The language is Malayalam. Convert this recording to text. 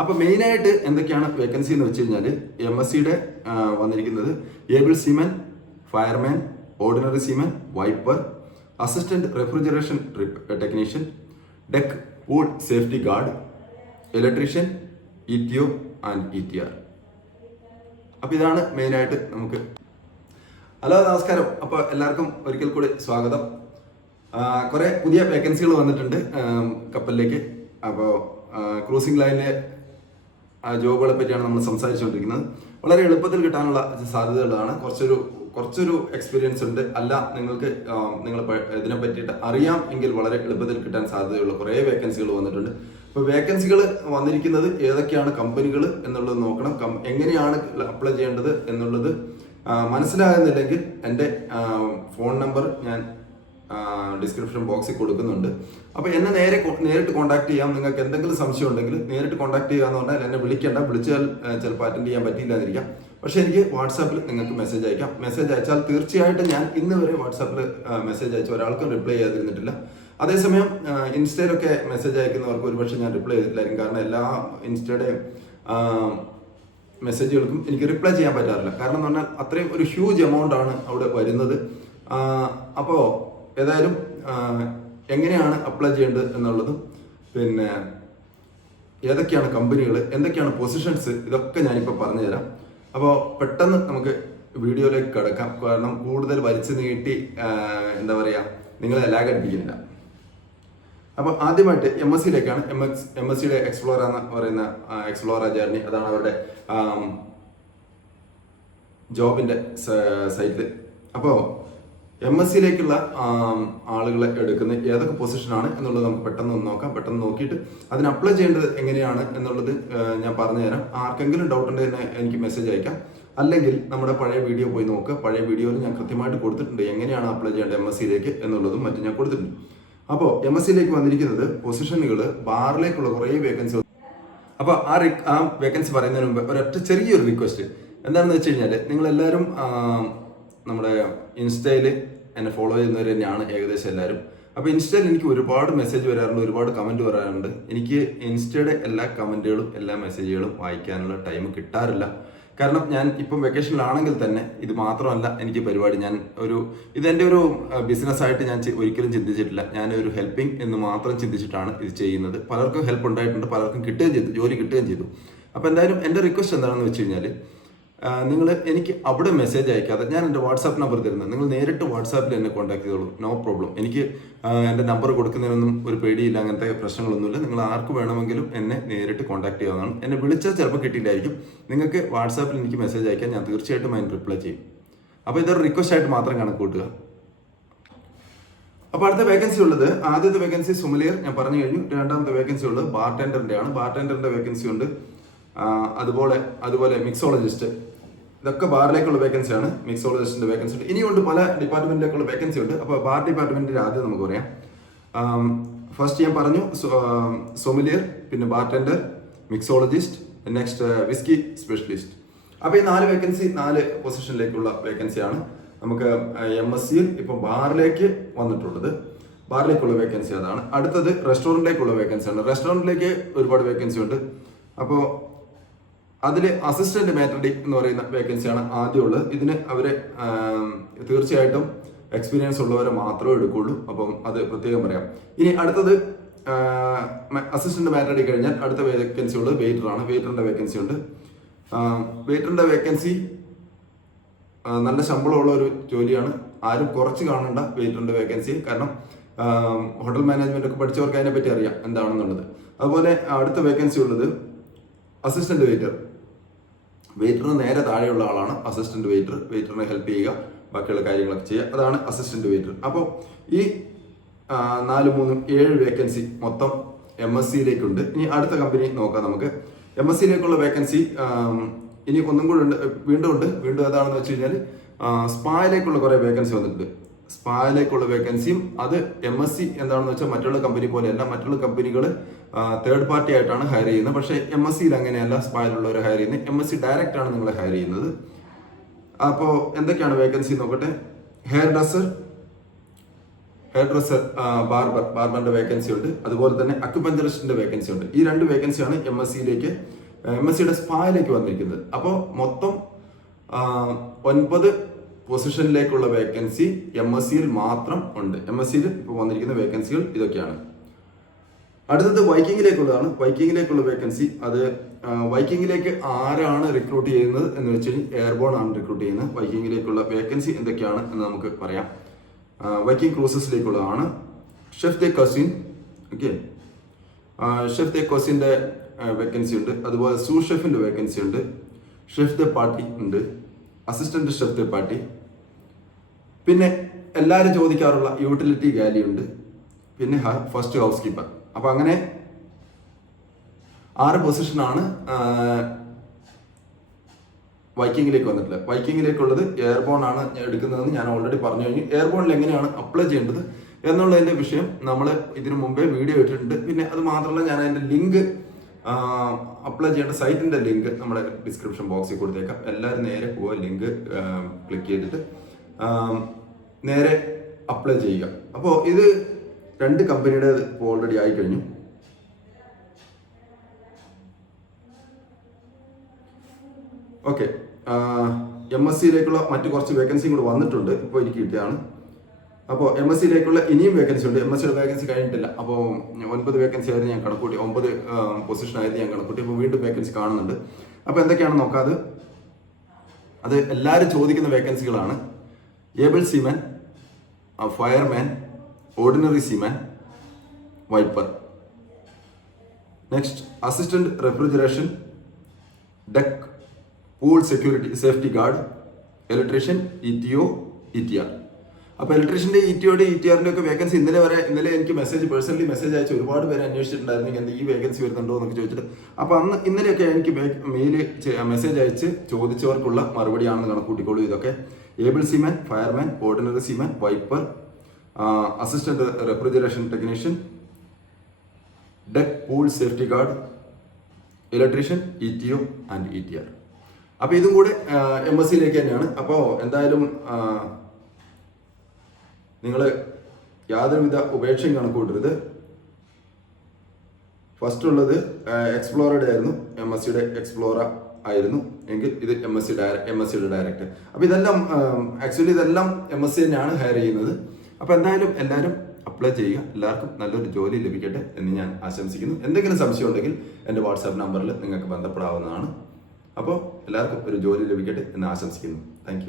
അപ്പോൾ മെയിനായിട്ട് എന്തൊക്കെയാണ് വേക്കൻസി എന്ന് വെച്ച് കഴിഞ്ഞാൽ എം എസ് സിയുടെ വന്നിരിക്കുന്നത് able seaman fireman ordinary seaman wiper assistant refrigeration technician deck pool safety guard electrician E T O and E T R അപ്പോൾ ഇതാണ് മെയിനായിട്ട് നമുക്ക്. ഹലോ നമസ്കാരം. അപ്പോൾ എല്ലാവർക്കും ഒരിക്കൽ കൂടി സ്വാഗതം. കുറേ പുതിയ വേക്കൻസികൾ വന്നിട്ടുണ്ട് കപ്പലിലേക്ക്. അപ്പോൾ ക്രൂസിംഗ് ലൈനിലെ ജോബുകളെ പറ്റിയാണ് നമ്മൾ സംസാരിച്ചുകൊണ്ടിരിക്കുന്നത്. വളരെ എളുപ്പത്തിൽ കിട്ടാനുള്ള സാധ്യതകളാണ്. കുറച്ചൊരു കുറച്ചൊരു എക്സ്പീരിയൻസ് ഉണ്ട്. അല്ല നിങ്ങൾക്ക് നിങ്ങൾ ഇതിനെ പറ്റിയിട്ട് അറിയാം എങ്കിൽ വളരെ എളുപ്പത്തിൽ കിട്ടാൻ സാധ്യതയുള്ള കുറേ വേക്കൻസികൾ വന്നിട്ടുണ്ട്. അപ്പോൾ വേക്കൻസികൾ വന്നിരിക്കുന്നത് ഏതൊക്കെയാണ്? കമ്പനികൾ എന്നുള്ളത് നോക്കണം. എങ്ങനെയാണ് അപ്ലൈ ചെയ്യേണ്ടത് എന്നുള്ളത് മനസ്സിലാകുന്നില്ലെങ്കിൽ എന്റെ ഫോൺ നമ്പർ ഞാൻ ഡിസ്ക്രിപ്ഷൻ ബോക്സിൽ കൊടുക്കുന്നുണ്ട്. അപ്പോൾ എന്നെ നേരെ നേരിട്ട് കോൺടാക്ട് ചെയ്യാം. നിങ്ങൾക്ക് എന്തെങ്കിലും സംശയം ഉണ്ടെങ്കിൽ നേരിട്ട് കോൺടാക്ട് ചെയ്യാന്ന് പറഞ്ഞാൽ എന്നെ വിളിക്കേണ്ട. വിളിച്ചാൽ ചിലപ്പോൾ അറ്റൻഡ് ചെയ്യാൻ പറ്റിയില്ലാതിരിക്കാം. പക്ഷേ എനിക്ക് വാട്സാപ്പിൽ നിങ്ങൾക്ക് മെസ്സേജ് അയക്കാം. മെസ്സേജ് അയച്ചാൽ തീർച്ചയായിട്ടും ഞാൻ ഇന്ന് വരെ വാട്സാപ്പിൽ മെസ്സേജ് അയച്ച. ഒരാൾക്കും റിപ്ലൈ ചെയ്തിരുന്നിട്ടില്ല. അതേസമയം ഇൻസ്റ്റയിലൊക്കെ മെസ്സേജ് അയക്കുന്നവർക്ക് ഒരുപക്ഷെ ഞാൻ റിപ്ലൈ ചെയ്തിട്ടില്ലായിരിക്കും. കാരണം എല്ലാ ഇൻസ്റ്റയുടെയും മെസ്സേജുകൾക്കും എനിക്ക് റിപ്ലൈ ചെയ്യാൻ പറ്റാറില്ല. കാരണം എന്ന് പറഞ്ഞാൽ അത്രയും ഒരു ഹ്യൂജ് എമൗണ്ട് ആണ് അവിടെ വരുന്നത്. അപ്പോൾ ഏതായാലും എങ്ങനെയാണ് അപ്ലൈ ചെയ്യേണ്ടത് എന്നുള്ളതും പിന്നെ ഏതൊക്കെയാണ് കമ്പനികൾ എന്തൊക്കെയാണ് പൊസിഷൻസ് ഇതൊക്കെ ഞാനിപ്പോൾ പറഞ്ഞുതരാം. അപ്പോൾ പെട്ടെന്ന് നമുക്ക് വീഡിയോയിലേക്ക് കിടക്കാം. കാരണം കൂടുതൽ വലിച്ചു നീട്ടി എന്താ പറയുക നിങ്ങളെ എല്ലാ അടിപ്പിക്കുന്നില്ല. അപ്പോൾ ആദ്യമായിട്ട് എം എസ് സിയിലേക്കാണ് എം എക്സ് എം എസ് സിയുടെ എക്സ്പ്ലോർ എന്ന് പറയുന്ന എക്സ്പ്ലോറ ജേർണി അതാണ് അവരുടെ ജോബിന്റെ സൈറ്റ് അപ്പോൾ എം എസ് സിയിലേക്കുള്ള ആളുകളെ എടുക്കുന്ന ഏതൊക്കെ പൊസിഷനാണ് എന്നുള്ളത് നമുക്ക് പെട്ടെന്ന് ഒന്ന് നോക്കാം. പെട്ടെന്ന് നോക്കിയിട്ട് അതിന് അപ്ലൈ ചെയ്യേണ്ടത് എങ്ങനെയാണ് എന്നുള്ളത് ഞാൻ പറഞ്ഞുതരാം ആർക്കെങ്കിലും ഡൗട്ട് ഉണ്ടെങ്കിൽ എനിക്ക് മെസ്സേജ് അയക്കാം. അല്ലെങ്കിൽ നമ്മുടെ പഴയ വീഡിയോ പോയി നോക്കുക പഴയ വീഡിയോയിൽ ഞാൻ കൃത്യമായിട്ട് കൊടുത്തിട്ടുണ്ട് എങ്ങനെയാണ് അപ്ലൈ ചെയ്യേണ്ടത് എം എസ് സിയിലേക്ക് എന്നുള്ളതും മറ്റും ഞാൻ കൊടുത്തിട്ടുണ്ട്. അപ്പോൾ എം എസ് സിയിലേക്ക് വന്നിരിക്കുന്നത് പൊസിഷനുകൾ ബാറിലേക്കുള്ള കുറേ വേക്കൻസി അപ്പോൾ ആ ആ വേക്കൻസി പറയുന്നതിന് മുമ്പ് ഒരൊറ്റ ചെറിയൊരു റിക്വസ്റ്റ് എന്താണെന്ന് വെച്ച് കഴിഞ്ഞാൽ നിങ്ങളെല്ലാവരും നമ്മുടെ ഇൻസ്റ്റയിൽ എന്നെ ഫോളോ ചെയ്യുന്നവർ തന്നെയാണ് ഏകദേശം എല്ലാവരും അപ്പോൾ ഇൻസ്റ്റയിൽ എനിക്ക് ഒരുപാട് മെസ്സേജ് വരാറുണ്ട് ഒരുപാട് കമന്റ് വരാറുണ്ട്. എനിക്ക് ഇൻസ്റ്റയുടെ എല്ലാ കമന്റുകളും എല്ലാ മെസ്സേജുകളും വായിക്കാനുള്ള ടൈം കിട്ടാറില്ല. കാരണം ഞാൻ ഇപ്പം വെക്കേഷനിലാണെങ്കിൽ തന്നെ ഇത് മാത്രമല്ല എനിക്ക് പരിപാടി. ഞാൻ ഒരു ഇതെന്റെ ഒരു ബിസിനസ്സായിട്ട് ഞാൻ ഒരിക്കലും ചിന്തിച്ചിട്ടില്ല. ഞാൻ ഒരു ഹെൽപ്പിംഗ് എന്ന് മാത്രം ചിന്തിച്ചിട്ടാണ് ഇത് ചെയ്യുന്നത്. പലർക്കും ഹെൽപ്പ് ഉണ്ടായിട്ടുണ്ട് പലർക്കും കിട്ടുകയും ചെയ്തു ജോലി കിട്ടുകയും ചെയ്തു. അപ്പോൾ എന്തായാലും എന്റെ റിക്വസ്റ്റ് എന്താണെന്ന് വെച്ച് കഴിഞ്ഞാൽ നിങ്ങൾ എനിക്ക് അവിടെ മെസ്സേജ് അയക്കാതെ ഞാൻ എന്റെ വാട്സാപ്പ് നമ്പർ തരുന്നത്. നിങ്ങൾ നേരിട്ട് വാട്സാപ്പിൽ എന്നെ കോൺടാക്ട് ചെയ്തോളൂ. നോ പ്രോബ്ലം എനിക്ക് എന്റെ നമ്പർ കൊടുക്കുന്നതിനൊന്നും ഒരു പേടിയില്ല അങ്ങനത്തെ പ്രശ്നങ്ങളൊന്നുമില്ല. നിങ്ങൾ ആർക്ക് വേണമെങ്കിലും എന്നെ നേരിട്ട് കോൺടാക്ട് ചെയ്യാവുന്നതാണ്. എന്നെ വിളിച്ചാൽ ചിലപ്പോൾ കിട്ടിയില്ലായിരിക്കും. നിങ്ങൾക്ക് വാട്സാപ്പിൽ എനിക്ക് മെസ്സേജ് അയക്കാൻ ഞാൻ തീർച്ചയായിട്ടും അതിന് റിപ്ലൈ ചെയ്യും. അപ്പോൾ ഇതൊരു റിക്വസ്റ്റ് ആയിട്ട് മാത്രം കണക്ക് കൂട്ടുക. അപ്പോൾ അടുത്ത വേക്കൻസി ഉള്ളത് ആദ്യത്തെ വേക്കൻസി സുമലിയർ ഞാൻ പറഞ്ഞു കഴിഞ്ഞു. രണ്ടാമത്തെ വേക്കൻസി ഉള്ളത് ബാർടെൻഡറിന്റെ ആണ്. ബാർടെൻഡറിന്റെ വേക്കൻസി ഉണ്ട്. അതുപോലെ അതുപോലെ മിക്സോളജിസ്റ്റ് ഇതൊക്കെ ബാറിലേക്കുള്ള വേക്കൻസിയാണ് മിക്സോളജിസ്റ്റിന്റെ വേക്കൻസി ഉണ്ട്. ഇനിയുണ്ട് പല ഡിപ്പാർട്ട്മെന്റിലേക്കുള്ള വേക്കൻസി ഉണ്ട്. അപ്പോൾ ബാർ ഡിപ്പാർട്ട്മെന്റിന്റെ ആദ്യം നമുക്ക് പറയാം. ഫസ്റ്റ് ഞാൻ പറഞ്ഞു സൊമിലിയർ പിന്നെ bartender mixologist next whisky specialist അപ്പോൾ ഈ നാല് വേക്കൻസി നാല് പൊസിഷനിലേക്കുള്ള വേക്കൻസിയാണ് നമുക്ക് എം എസ് സിയിൽ ഇപ്പം ബാറിലേക്ക് വന്നിട്ടുള്ളത്. ബാറിലേക്കുള്ള വേക്കൻസി അതാണ്. അടുത്തത് റെസ്റ്റോറന്റിലേക്കുള്ള വേക്കൻസി ആണ്. റെസ്റ്റോറന്റിലേക്ക് ഒരുപാട് വേക്കൻസി ഉണ്ട്. അപ്പോൾ അതിൽ അസിസ്റ്റന്റ് മാറ്റർഡി എന്ന് പറയുന്ന വേക്കൻസിയാണ് ആദ്യമുള്ളത്. ഇതിന് അവർ തീർച്ചയായിട്ടും എക്സ്പീരിയൻസ് ഉള്ളവരെ മാത്രമേ എടുക്കുള്ളൂ. അപ്പം അത് പ്രത്യേകം പറയാം. ഇനി അടുത്തത് അസിസ്റ്റന്റ് മാറ്റർഡി കഴിഞ്ഞാൽ അടുത്ത വേക്കൻസി ഉള്ളത് വെയിറ്റർ ആണ്. വെയിറ്ററിന്റെ വേക്കൻസി ഉണ്ട്. വെയിറ്ററിന്റെ വേക്കൻസി നല്ല ശമ്പളമുള്ള ഒരു ജോലിയാണ്. ആരും കുറച്ച് കാണണ്ട വെയിറ്ററിന്റെ വേക്കൻസി കാരണം ഹോട്ടൽ മാനേജ്മെന്റ് ഒക്കെ പഠിച്ചവർക്ക് അതിനെ പറ്റി അറിയാം എന്താണെന്നുള്ളത്. അതുപോലെ അടുത്ത വേക്കൻസി ഉള്ളത് അസിസ്റ്റന്റ് വെയിറ്റർ വെയിറ്ററിന് നേരെ താഴെയുള്ള ആളാണ് അസിസ്റ്റന്റ് വെയിറ്റർ വെയിറ്ററിനെ ഹെൽപ്പ് ചെയ്യുക ബാക്കിയുള്ള കാര്യങ്ങളൊക്കെ ചെയ്യുക. അതാണ് അസിസ്റ്റന്റ് വെയിറ്റർ അപ്പോൾ ഈ നാല് മൂന്ന് ഏഴ് വേക്കൻസി മൊത്തം എം എസ് സിയിലേക്കുണ്ട് ഇനി അടുത്ത കമ്പനി നോക്കാം നമുക്ക്. എം എസ് സിയിലേക്കുള്ള വേക്കൻസി ഇനി ഒന്നും കൂടെ ഉണ്ട് വീണ്ടും ഉണ്ട്. വീണ്ടും ഏതാണെന്ന് വെച്ച് കഴിഞ്ഞാൽ സ്പായിലേക്കുള്ള കുറേ വേക്കൻസി വന്നിട്ടുണ്ട്. സ്പായിലേക്കുള്ള വേക്കൻസിയും അത് എം എസ് സി എന്താണെന്ന് വെച്ചാൽ മറ്റുള്ള കമ്പനി പോലെയല്ല മറ്റുള്ള കമ്പനികൾ തേർഡ് പാർട്ടി ആയിട്ടാണ് ഹയർ ചെയ്യുന്നത്. പക്ഷേ എം എസ് സിയിൽ അങ്ങനെയല്ല സ്പായിലുള്ളവർ ഹയർ ചെയ്യുന്നത്. എം എസ് സി ഡയറക്റ്റ് ആണ് നിങ്ങൾ ഹയർ ചെയ്യുന്നത്. അപ്പോൾ എന്തൊക്കെയാണ് വേക്കൻസി നോക്കട്ടെ? Hairdresser hairdresser barber ബാർബറിന്റെ വേക്കൻസി ഉണ്ട്. അതുപോലെ തന്നെ അക്യുപഞ്ചറിസ്റ്റിന്റെ വേക്കൻസി ഉണ്ട്. ഈ രണ്ട് വേക്കൻസിയാണ് എം എസ് സിയിലേക്ക് എം എസ് സിയുടെ സ്പായിലേക്ക് വന്നിരിക്കുന്നത്. അപ്പോൾ മൊത്തം ഒൻപത് പൊസിഷനിലേക്കുള്ള വേക്കൻസി എം എസ് സിയിൽ മാത്രം ഉണ്ട്. എം എസ് സിയിൽ ഇപ്പോൾ വന്നിരിക്കുന്ന വേക്കൻസികൾ ഇതൊക്കെയാണ്. അടുത്തത് വൈക്കിങ്ങിലേക്കുള്ളതാണ്. വൈക്കിങ്ങിലേക്കുള്ള വേക്കൻസി അത് വൈക്കിങ്ങിലേക്ക് ആരാണ് റിക്രൂട്ട് ചെയ്യുന്നത് എന്ന് വെച്ച് കഴിഞ്ഞാൽ എയർബോൺ ആണ് റിക്രൂട്ട് ചെയ്യുന്നത്. വൈക്കിങ്ങിലേക്കുള്ള വേക്കൻസി എന്തൊക്കെയാണ് എന്ന് നമുക്ക് പറയാം. Viking ക്രൂസസിലേക്കുള്ളതാണ്. Chef de cuisine okay chef de കസിന്റെ vacancy ഉണ്ട്. അതുപോലെ സൂ ഷെഫിന്റെ വേക്കൻസി ഉണ്ട്. ഷെഫ് ദെ പാർട്ടി ഉണ്ട്. അസിസ്റ്റന്റ് ഷെഫ് ദെ പാർട്ടി പിന്നെ എല്ലാവരും ചോദിക്കാറുള്ള യൂട്ടിലിറ്റി വാല്യൂ ഉണ്ട്. പിന്നെ ഫസ്റ്റ് ഹൗസ് കീപ്പർ അപ്പൊ അങ്ങനെ ആറ് പൊസിഷനാണ് വൈക്കിങ്ങിലേക്ക് വന്നിട്ടുള്ളത്. വൈക്കിങ്ങിലേക്കുള്ളത് എയർബോൺ ആണ് എടുക്കുന്നതെന്ന് ഞാൻ ഓൾറെഡി പറഞ്ഞു കഴിഞ്ഞു. എയർബോണിൽ എങ്ങനെയാണ് അപ്ലൈ ചെയ്യേണ്ടത് എന്നുള്ളതിന്റെ വിഷയം നമ്മൾ ഇതിനു മുമ്പേ വീഡിയോ ഇട്ടിട്ടുണ്ട്. പിന്നെ അത് മാത്രമല്ല ഞാൻ അതിന്റെ ലിങ്ക് അപ്ലൈ ചെയ്യേണ്ട സൈറ്റിന്റെ ലിങ്ക് നമ്മുടെ ഡിസ്ക്രിപ്ഷൻ ബോക്സിൽ കൊടുത്തേക്കാം. എല്ലാവരും നേരെ പോവുക ലിങ്ക് ക്ലിക്ക് ചെയ്തിട്ട്. നേരെ അപ്ലൈ ചെയ്യുക. അപ്പോൾ ഇത് രണ്ട് കമ്പനിയുടെ ഓൾറെഡി ആയി കഴിഞ്ഞു ഓക്കെ എം എസ് സിയിലേക്കുള്ള മറ്റു കുറച്ച് വേക്കൻസിയും കൂടെ വന്നിട്ടുണ്ട്. ഇപ്പോൾ എനിക്ക് കിട്ടിയതാണ്. അപ്പോൾ എം എസ് സിയിലേക്കുള്ള ഇനിയും വേക്കൻസി ഉണ്ട്. എം എസ് സിയുടെ വേക്കൻസി കഴിഞ്ഞിട്ടില്ല. അപ്പോൾ ഒൻപത് വേക്കൻസി ആയിരുന്നു ഞാൻ കണക്കൂട്ടി ഒമ്പത് പൊസിഷൻ ആയിരുന്നു ഞാൻ കണക്കൂട്ടി ഇപ്പോൾ വീണ്ടും വേക്കൻസി കാണുന്നുണ്ട്. അപ്പോൾ എന്തൊക്കെയാണ് നോക്കാതെ? അത് എല്ലാവരും ചോദിക്കുന്ന വേക്കൻസികളാണ് able seaman fireman ordinary seaman wiper. Next assistant refrigeration deck pool security safety guard electrician E T O E T R. അപ്പോൾ ഇലക്ട്രീഷ്യന്റെ ഇ ടി ഒയുടെ ഇ ടി ആറിന്റെ ഒക്കെ വേക്കൻസി ഇന്നലെ വരെ ഇന്നലെ എനിക്ക് മെസ്സേജ് പേഴ്സണലി മെസ്സേജ് അയച്ച് ഒരുപാട് പേര് അന്വേഷിച്ചിട്ടുണ്ടായിരുന്നു എന്താ ഈ വേക്കൻസി വരുന്നുണ്ടോ എന്നൊക്കെ ചോദിച്ചിട്ട്. അപ്പോൾ അന്ന് ഇന്നലെയൊക്കെ എനിക്ക് മെയിൽ മെസ്സേജ് അയച്ച് ചോദിച്ചവർക്കുള്ള മറുപടിയാണെന്ന് കണക്കൂട്ടിക്കോളൂ ഇതൊക്കെ. Able seaman fireman ordinary seaman wiper assistant refrigeration technician deck pool safety guard electrician E T O and E T R. അപ്പോൾ ഇതും കൂടെ എം എസ് സിയിലേക്ക് തന്നെയാണ്. അപ്പോൾ എന്തായാലും നിങ്ങൾ യാതൊരുവിധ ഉപേക്ഷയും കണക്കൂട്ടരുത് ഫസ്റ്റ് ഉള്ളത് എക്സ്പ്ലോറയുടെ ആയിരുന്നു എം എസ് സിയുടെ എക്സ്പ്ലോറ. ആയിരുന്നു. എങ്കിൽ ഇത് M S C M S സിയുടെ ഡയറക്റ്റ് അപ്പോൾ ഇതെല്ലാം ആക്ച്വലി ഇതെല്ലാം എം എസ് സി തന്നെയാണ് ഹയർ ചെയ്യുന്നത്. അപ്പോൾ എന്തായാലും എല്ലാവരും അപ്ലൈ ചെയ്യുക. എല്ലാവർക്കും നല്ലൊരു ജോലി ലഭിക്കട്ടെ എന്ന് ഞാൻ ആശംസിക്കുന്നു. എന്തെങ്കിലും സംശയം ഉണ്ടെങ്കിൽ എന്റെ വാട്സാപ്പ് നമ്പറിൽ നിങ്ങൾക്ക് ബന്ധപ്പെടാവുന്നതാണ്. അപ്പോൾ എല്ലാവർക്കും ഒരു ജോലി ലഭിക്കട്ടെ എന്ന് ആശംസിക്കുന്നു. താങ്ക്